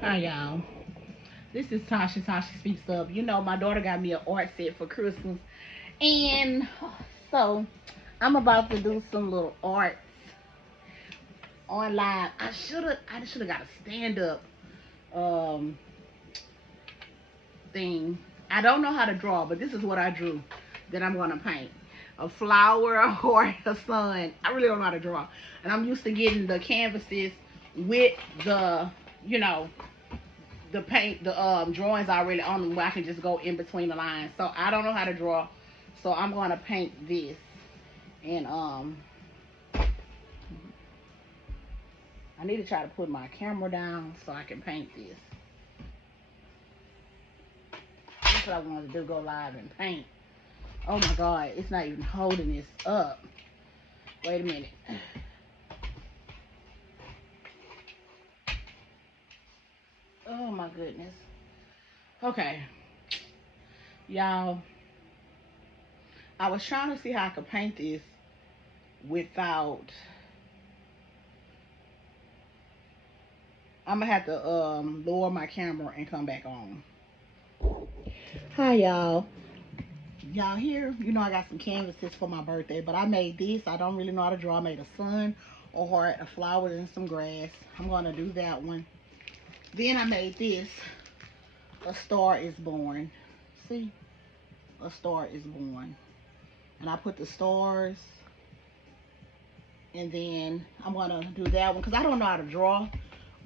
Hi y'all. This is Tasha. Tasha Speaks Up. You know, my daughter got me an art set for Christmas. And so I'm about to do some little arts online. I should have got a stand up um thing. I don't know how to draw, but this is what I drew that I'm gonna paint. A flower, a heart, a sun. I really don't know how to draw. And I'm used to getting the canvases with the, you know, the paint, the drawings already on them where I can just go in between the lines. So I don't know how to draw, so I'm gonna paint this. And I need to try to put my camera down so I can paint this. That's what I wanted to do, go live and paint. Oh my god, it's not even holding this up. Wait a minute. Oh my goodness. Okay, y'all. I was trying to see how I could paint this without. I'm gonna have to lower my camera and come back on. Hi y'all. Y'all here? You know I got some canvases for my birthday, but I made this. I don't really know how to draw. I made a sun, a heart, a flower, and some grass. I'm gonna do that one. Then I made this. A star is born. See? A star is born. And I put the stars. And then I'm gonna do that one because I don't know how to draw,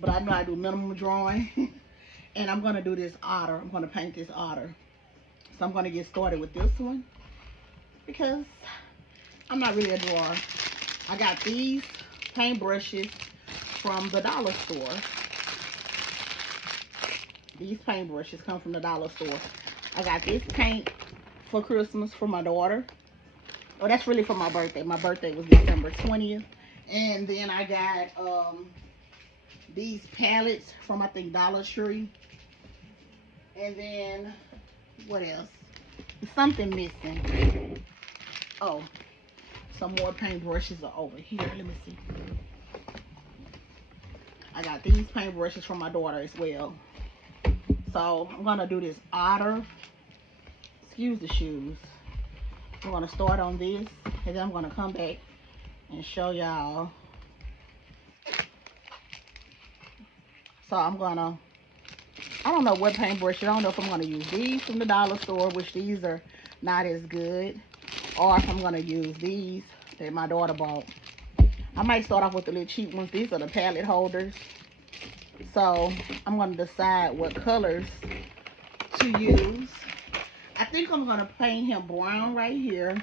but I know I do minimum drawing. And I'm gonna do this otter. I'm gonna paint this otter. So I'm gonna get started with this one because I'm not really a drawer. I got these paint brushes from the dollar store. These paint brushes come from the dollar store. I got this paint for Christmas for my daughter. Oh, that's really for my birthday. My birthday was December 20th. And then I got these palettes from, I think, Dollar Tree. And then, what else? Something missing. Oh, some more paint brushes are over here. Let me see. I got these paint brushes from my daughter as well. So I'm gonna do this otter. Excuse the shoes. I'm gonna start on this, and then I'm gonna come back and show y'all. So I don't know what paint brush. I don't know if I'm gonna use these from the dollar store, which these are not as good, or if I'm gonna use these that my daughter bought. I might start off with the little cheap ones. These are the palette holders. So I'm gonna decide what colors to use. I think I'm gonna paint him brown right here.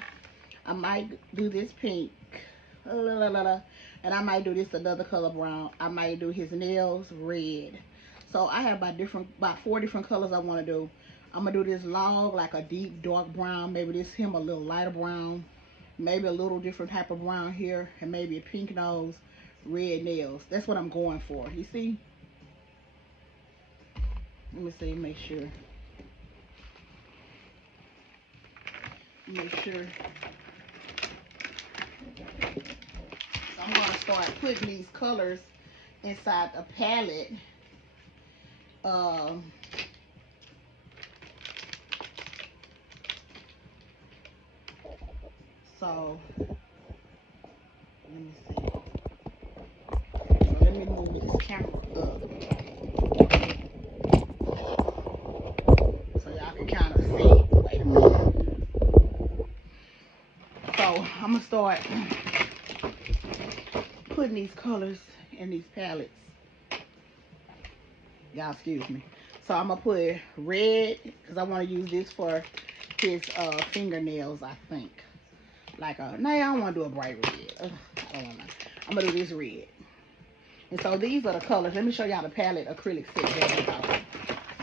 I might do this pink. And I might do this another color brown. I might do his nails red. So I have about 4 different colors I want to do. I'm gonna do this log like a deep dark brown. Maybe this him a little lighter brown. Maybe a little different type of brown here, and maybe a pink nose, red nails. That's what I'm going for. You see? Let me see. Make sure. Make sure. So I'm gonna start putting these colors inside the palette. Um, so let me see. So let me move this camera up so y'all can kind of see. Wait a minute. So I'm gonna start putting these colors in these palettes. Y'all excuse me. So I'm gonna put red because I want to use this for his fingernails. I think. Like no, I don't want to do a bright red. Ugh, I don't want to. I'm gonna do this red. And so these are the colors. Let me show y'all the palette acrylic set. There we go.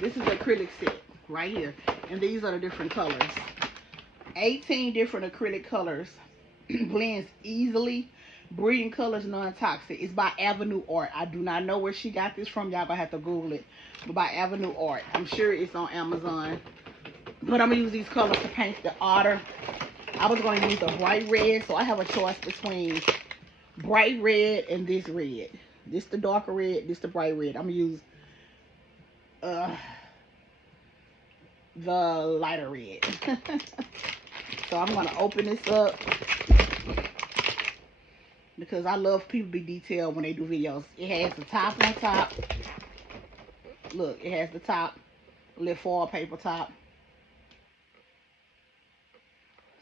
This is the acrylic set right here. And these are the different colors. 18 different acrylic colors. Blends easily. Brilliant colors, non-toxic. It's by Avenue Art. I do not know where she got this from. Y'all gonna have to Google it. But by Avenue Art. I'm sure it's on Amazon. But I'm gonna use these colors to paint the otter. I was gonna use a bright red, so I have a choice between bright red and this red. This the darker red, this the bright red. I'm gonna use uh, the lighter red. So I'm gonna open this up because I love people be detailed when they do videos. It has the top on top. Look, it has the top, little foil paper top.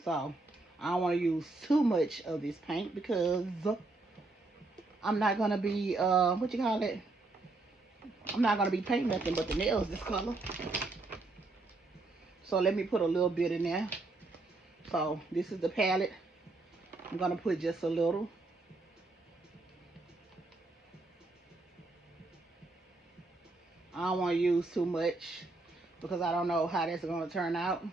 So I don't want to use too much of this paint because I'm not gonna be what you call it? I'm not gonna be painting nothing but the nails this color. So let me put a little bit in there. So this is the palette. I'm gonna put just a little. I don't want to use too much because I don't know how that's gonna turn out.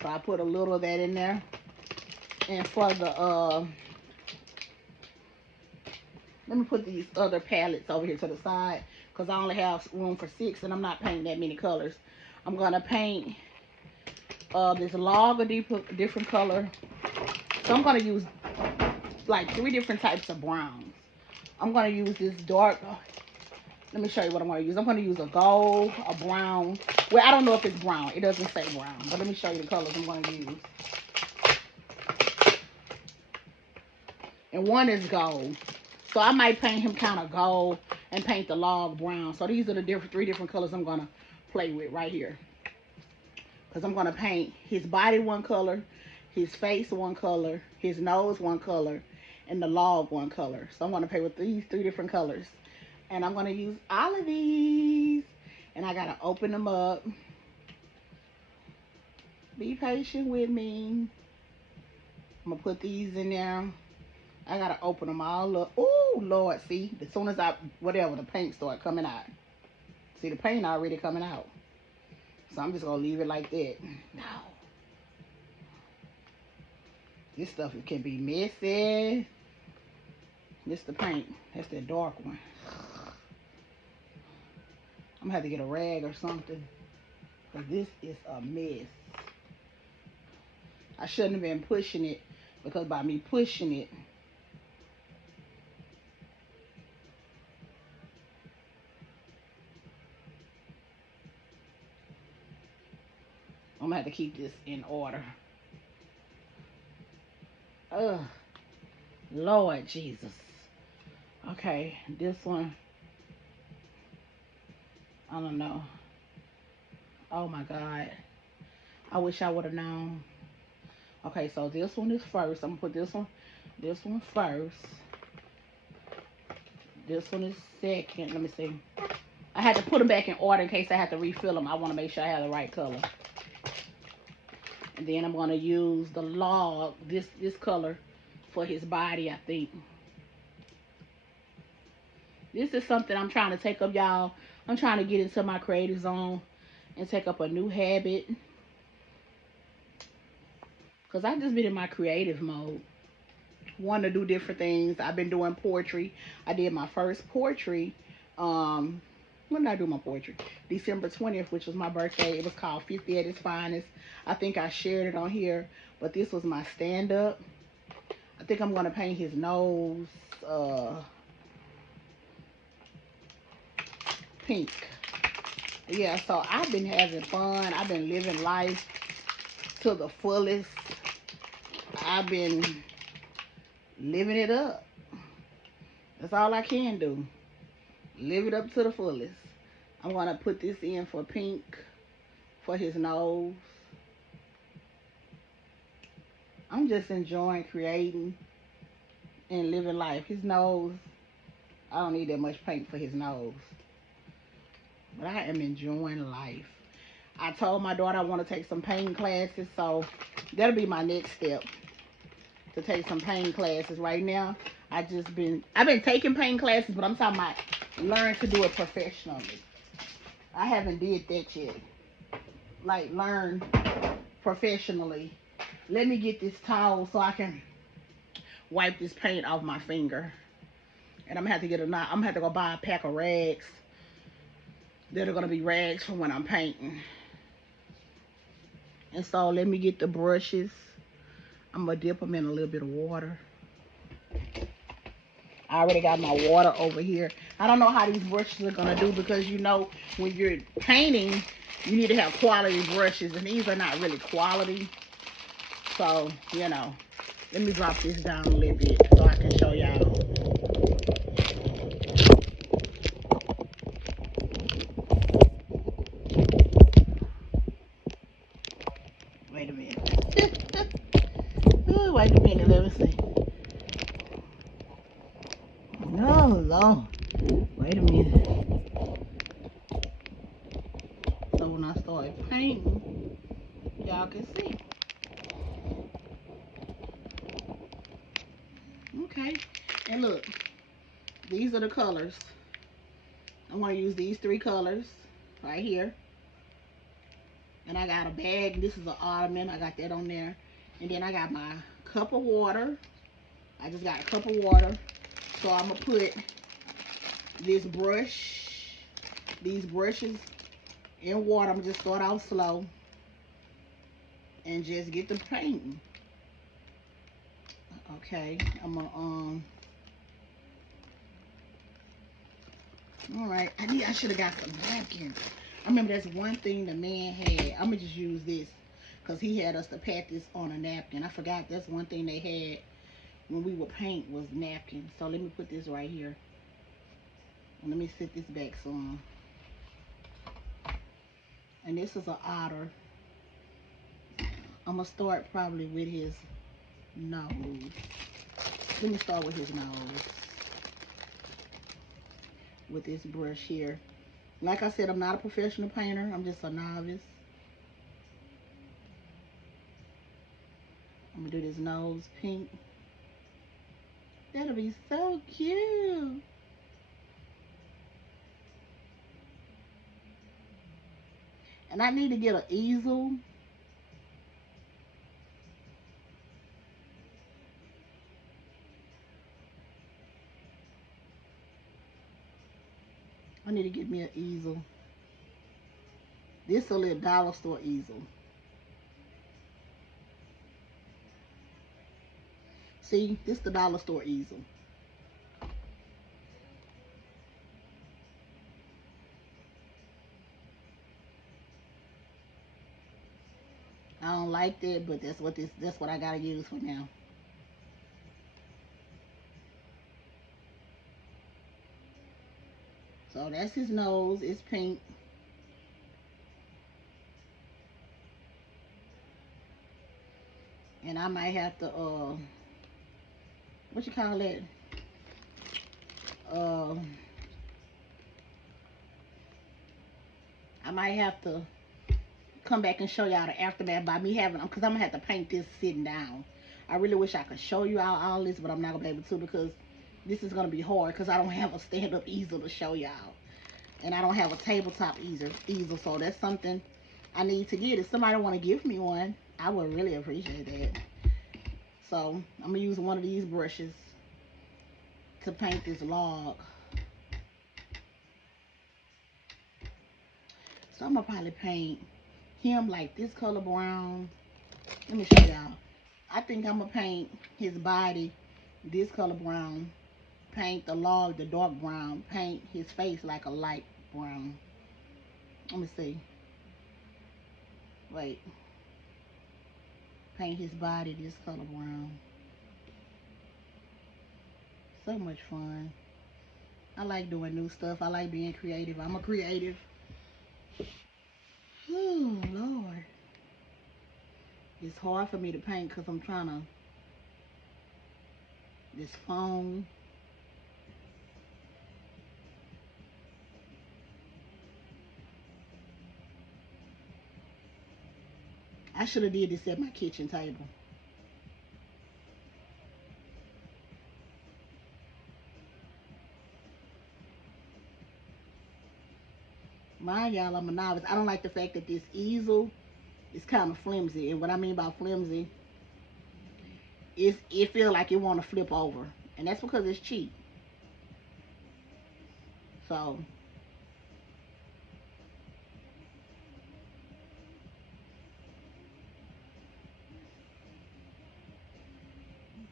So I put a little of that in there. And for the let me put these other palettes over here to the side because I only have room for 6 and I'm not painting that many colors. I'm gonna paint this log of different color. So I'm gonna use like 3 different types of browns. I'm gonna use this dark. Let me show you what I'm gonna use. I'm gonna use a gold, a brown. Well, I don't know if it's brown. It doesn't say brown, but let me show you the colors I'm gonna use. And one is gold. So I might paint him kind of gold and paint the log brown. So these are the 3 different colors I'm gonna play with right here. Because I'm gonna paint his body one color, his face one color, his nose one color, and the log one color. So I'm gonna play with these 3 different colors. And I'm gonna use all of these. And I gotta open them up. Be patient with me. I'm gonna put these in there. I gotta open them all up. Oh Lord, see, as soon as the paint start coming out. See, the paint already coming out. So I'm just gonna leave it like that. No. This stuff can be messy. This the paint. That's the dark one. I'm gonna have to get a rag or something. Because this is a mess. I shouldn't have been pushing it. Because by me pushing it, I'm gonna have to keep this in order. Ugh. Lord Jesus. Okay, this one. I don't know. Oh my God. I wish I would have known. Okay, so this one is first. I'm gonna put this one first. This one is second. Let me see. I had to put them back in order in case I had to refill them. I want to make sure I have the right color. And then I'm gonna use the log, this color, for his body, I think. This is something I'm trying to take up, y'all. I'm trying to get into my creative zone and take up a new habit. Because I've just been in my creative mode. Want to do different things. I've been doing poetry. I did my first poetry. When did I do my poetry? December 20th, which was my birthday. It was called 50 at its finest. I think I shared it on here. But this was my stand-up. I think I'm going to paint his nose pink. Yeah, so I've been having fun. I've been living life to the fullest. I've been living it up. That's all I can do. Live it up to the fullest. I'm going to put this in for pink for his nose. I'm just enjoying creating and living life. His nose, I don't need that much paint for his nose. But I am enjoying life. I told my daughter I want to take some painting classes, so that'll be my next step, to take some painting classes. Right now, I've been taking painting classes, but I'm talking about learn to do it professionally. I haven't did that yet. Like, learn professionally. Let me get this towel so I can wipe this paint off my finger. And I'm gonna have to go buy a pack of rags that are gonna be rags for when I'm painting. And so let me get the brushes. I'm gonna dip them in a little bit of water. I already got my water over here. I don't know how these brushes are gonna do because you know when you're painting, you need to have quality brushes, and these are not really quality. So you know, let me drop this down a little bit so I can show y'all. Wait a minute. Ooh, wait a minute. Let me see. No, Lord. Wait a minute. So when I start painting, y'all can see. Okay. And look, these are the colors. I'm going to use these three colors right here. And I got a bag. This is an ottoman. I got that on there. And then I got my cup of water. I just got a cup of water. So I'm going to put this brush, these brushes in water. I'm going to just start out slow and just get the painting. Okay. I'm going to, all right. I should have got some napkins. I remember that's one thing the man had. I'm going to just use this because he had us to pat this on a napkin. I forgot that's one thing they had when we would paint was napkins. So let me put this right here. And let me sit this back some. And this is an otter. I'm going to start probably with his nose. Let me start with his nose. With this brush here. Like I said, I'm not a professional painter. I'm just a novice. I'm going to do this nose pink. That'll be so cute. And I need to get an easel. I need to get me an easel. This is a little dollar store easel. See, this is the dollar store easel. I don't like that, but that's what I gotta use for now. So that's his nose. It's pink. And I might have to what you call it? Uh I might have to come back and show y'all the aftermath by me having because I'm gonna have to paint this sitting down. I really wish I could show you all this, but I'm not gonna be able to because this is gonna be hard because I don't have a stand-up easel to show y'all. And I don't have a tabletop easel, so that's something I need to get. If somebody want to give me one, I would really appreciate that. So I'm gonna use one of these brushes to paint this log. So I'm gonna probably paint him like this color brown. Let me show y'all. I think I'm gonna paint his body this color brown. Paint the log the dark brown. Paint his face like a light brown. Let me see. Wait. Paint his body this color brown. So much fun. I like doing new stuff. I like being creative. I'm a creative. Oh, Lord. It's hard for me to paint because I'm trying to, this phone. I should have did this at my kitchen table. Mind y'all, I'm a novice. I don't like the fact that this easel is kind of flimsy. And what I mean by flimsy is it feel like it want to flip over. And that's because it's cheap. So,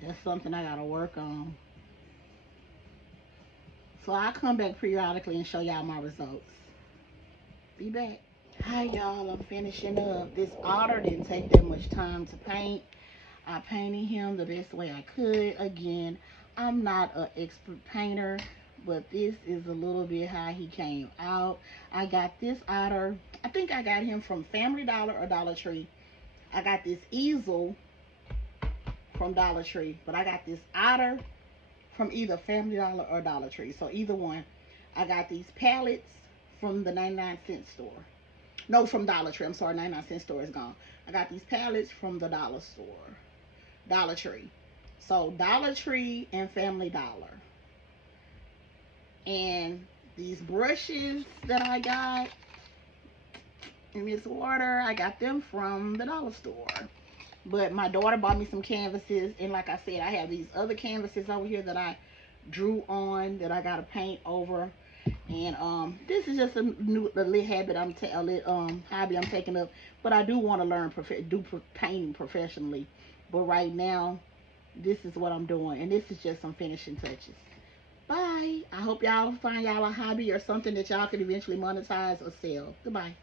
that's something I got to work on. So I'll come back periodically and show y'all my results. Be back. Hi y'all, I'm finishing up. This otter didn't take that much time to paint. I painted him the best way I could. Again, I'm not an expert painter, but this is a little bit how he came out. I got this otter, I think I got him from Family Dollar or Dollar Tree. I got this easel from Dollar Tree, but I got this otter from either Family Dollar or Dollar Tree. So either one. I got these palettes from the 99-cent store. No, from Dollar Tree. I'm sorry, 99-cent store is gone. I got these palettes from the dollar store. Dollar Tree. So Dollar Tree and Family Dollar. And these brushes that I got in this water, I got them from the dollar store. But my daughter bought me some canvases, and like I said, I have these other canvases over here that I drew on that I gotta paint over. And this is just a little habit hobby I'm taking up. But I do want to learn painting professionally. But right now, this is what I'm doing, and this is just some finishing touches. Bye. I hope y'all find y'all a hobby or something that y'all can eventually monetize or sell. Goodbye.